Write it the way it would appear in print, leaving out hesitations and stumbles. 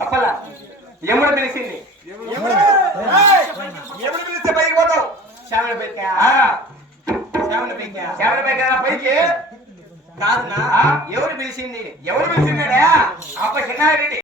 అప్పలా ఎముడు పిలిచింది ఎముడు పిలిస్తే పైకి పోతావు శ్యామల పైకి పైకి కాదునా ఎవరు పిలిచింది అప్ప చిన్నారెడ్డి